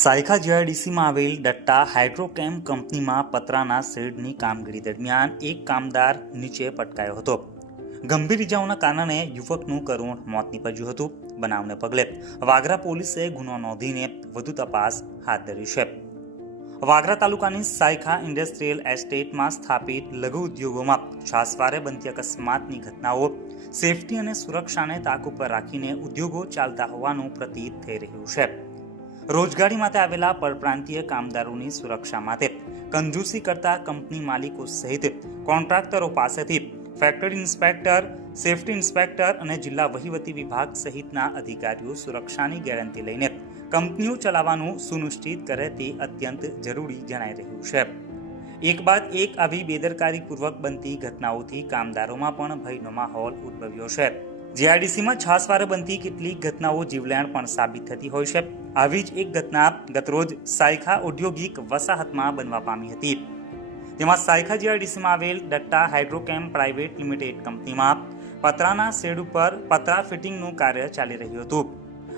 સાયખા જીઆઈડીસીમાં આવેલ ડટ્ટા હાઇડ્રોકેમ કંપનીમાં પતરાના શેડની કામગીરી દરમિયાન એક કામદાર નીચે પટકાયો હતો. ગંભીર ઇજાઓના કારણે યુવકનું કરુણ મોત નીપજ્યું હતું. બનાવને પગલે વાગરા પોલીસે ગુનો નોંધીને વધુ તપાસ હાથ ધરી છે. વાગરા તાલુકાની સાયખા ઇન્ડસ્ટ્રીયલ એસ્ટેટમાં સ્થાપિત લઘુ ઉદ્યોગોમાં છાસવારે બનતી અકસ્માતની ઘટનાઓ સેફટી અને સુરક્ષાને તાક ઉપર રાખીને ઉદ્યોગો ચાલતા હોવાનું પ્રતીત થઈ રહ્યું છે. રોજગારી માટે આવેલા પરપ્રાંતીય કામદારોની સુરક્ષા માટે કંજૂસી કરતા કંપની માલિકો સહિત કોન્ટ્રાક્ટરો પાસેથી ફેક્ટરી ઇન્સ્પેક્ટર, સેફટી ઇન્સ્પેક્ટર અને જિલ્લા વહીવટી વિભાગ સહિતના અધિકારીઓ સુરક્ષાની ગેરંટી લઈને કંપનીઓ ચલાવવાનું સુનિશ્ચિત કરે તે અત્યંત જરૂરી જણાઈ રહ્યું છે. એક બાદ એક આવી બેદરકારીપૂર્વક બનતી ઘટનાઓથી કામદારોમાં પણ ભયનો માહોલ ઉદ્ભવ્યો છે. જીઆઈડીસીમાં છાસવારે બનતી કેટલીક ઘટનાઓ જીવલેણ પણ સાબિત થતી હોય છે. આવી જ એક ઘટના ગતરોજ સાયખા ઔદ્યોગિક વસાહતમાં બનવા પામી હતી. તેમાં સાયખા જીઆઈડીસીમાં આવેલ ડટ્ટા હાઇડ્રોકેમ પ્રાઇવેટ લિમિટેડ કંપનીમાં પતરાના શેડ ઉપર પતરા ફિટિંગનું કાર્ય ચાલી રહ્યું હતું.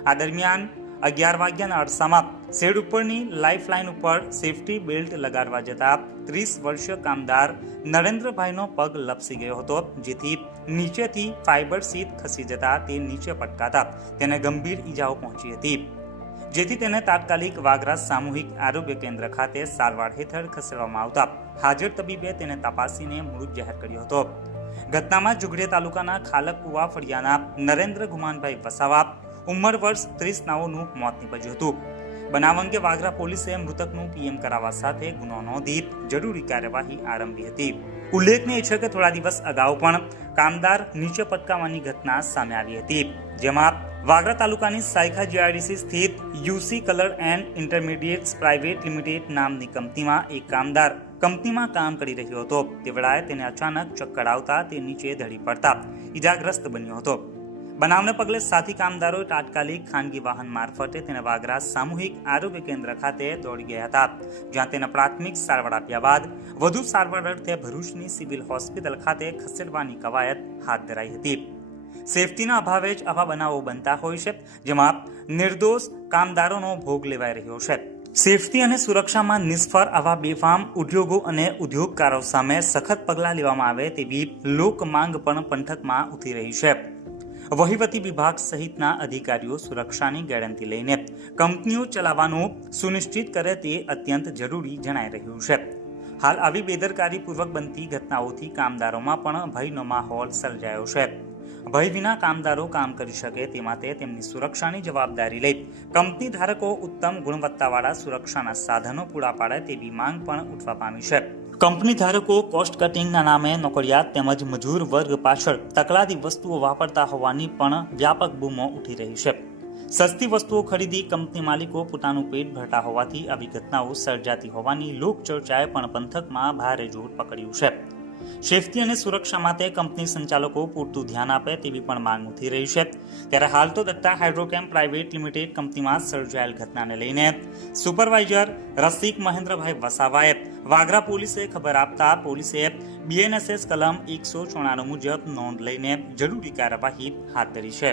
આ દરમિયાન 11 વાગ્યાના અરસામાં શેડ ઉપરની લાઇફલાઇન ઉપર સેફટી બેલ્ટ લગાડવા જતા 30 વર્ષીય કામદાર નરેન્દ્રભાઈનો પગ લપસી ગયો હતો, જેથી નીચેથી ફાઇબર સીટ ખસી જતા તે નીચે પટકાતા તેને ગંભીર ઈજાઓ પહોંચી હતી, જેથી તેને તાત્કાલિક વાગરા સામૂહિક આરોગ્ય કેન્દ્ર ખાતે સારવાર હેઠળ ખસેડવામાં આવતા હાજર તબીબે તેને તપાસીને મૃત જાહેર કર્યો હતો. ઘટનામાં જુગડીયા તાલુકાના ખાલકકુવા ફળિયાના નરેન્દ્ર ગુમાનભાઈ વસાવા ઉંમર વર્ષ 30 મોત નીપજ્યું હતું. બનાવ અંગે વાગરા પોલીસે મૃતકનું પીએમ કરાવવા સાથે ગુનો નોંધી જરૂરી કાર્યવાહી આરંભી હતી. ઉલ્લેખનીય છે કે થોડા દિવસ અગાઉ પણ કામદાર નીચે પટકાવવાની ઘટના સામે આવી હતી, જેમાં વાગરા તાલુકાની સાયખા જીઆઈડીસી સ્થિત UC colour and intermediates private limited નામની કંપનીમાં એક કામદાર કંપનીમાં કામ કરી રહ્યો હતો. તે વેળાએ તેને અચાનક ચક્કર આવતા તે નીચે ઢળી પડતા ઈજાગ્રસ્ત બન્યો હતો. બનાવને પગલે સાથી કામદારોએ તાત્કાલિક ખાનગી વાહન મારફતે તેને વાગરા સામૂહિક આરોગ્ય કેન્દ્ર ખાતે દોડી ગયા હતા, જ્યાં તેને પ્રાથમિક સારવાર આપ્યા બાદ વધુ સારવાર અર્થે ભરૂચની સિવિલ હોસ્પિટલ ખાતે ખસેડવાની કવાયત હાથ ધરાઈ હતી. સેફટીના અભાવે જ આવા બનાવો બનતા હોય છે, જેમાં નિર્દોષ કામદારોનો ભોગ લેવાઈ રહ્યો છે. સેફટી અને સુરક્ષામાં નિષ્ફળ આવા બેફામ ઉદ્યોગો અને ઉદ્યોગકારો સામે સખત પગલાં લેવામાં આવે તેવી લોક માંગ પણ પંથકમાં ઉઠી રહી છે. વહીવટી વિભાગ સહિતના અધિકારીઓ સુરક્ષાની ગેરંટી લઈને કંપનીઓ ચલાવવાનું સુનિશ્ચિત કરે તે અત્યંત જરૂરી જણાઈ રહ્યું છે. હાલ આવી બેદરકારીપૂર્વક બનતી ઘટનાઓથી કામદારોમાં પણ ભયનો માહોલ સર્જાયો છે. ભય વિના કામદારો કામ કરી શકે તે માટે તેમની સુરક્ષાની જવાબદારી લઈ કંપની ધારકો ઉત્તમ ગુણવત્તાવાળા સુરક્ષાના સાધનો પૂરા પાડે તેવી માંગ પણ ઉઠવા પામી છે. કંપની ધારકો કોસ્ટ કટિંગના નામે નોકરિયાત તેમજ મજૂર વર્ગ પાછળ તકલાદી વસ્તુઓ વાપરતા હોવાની પણ વ્યાપક બૂમો ઉઠી રહી છે. સસ્તી વસ્તુઓ ખરીદી કંપની માલિકો પોતાનું પેટ ભરતા હોવાથી આવી ઘટનાઓ સર્જાતી હોવાની લોકચર્ચાએ પણ પંથકમાં ભારે જોર પકડ્યું છે. સેફટી અને સુરક્ષા માટે કંપની સંચાલકો પૂરતું ધ્યાન આપે તેવી પણ માંગ ઉઠી રહી છે. ત્યારે હાલ તો ડટ્ટા હાઇડ્રોકેમ પ્રાઇવેટ લિમિટેડ કંપનીમાં સર્જાયેલ ઘટનાને લઈને સુપરવાઇઝર રસિક મહેન્દ્રભાઈ વસાવાએ વાગરા પોલીસે ખબર આપતા પોલીસે BNSS કલમ 194 મુજબ નોંધ લઈને જરૂરી કાર્યવાહી હાથ ધરી છે.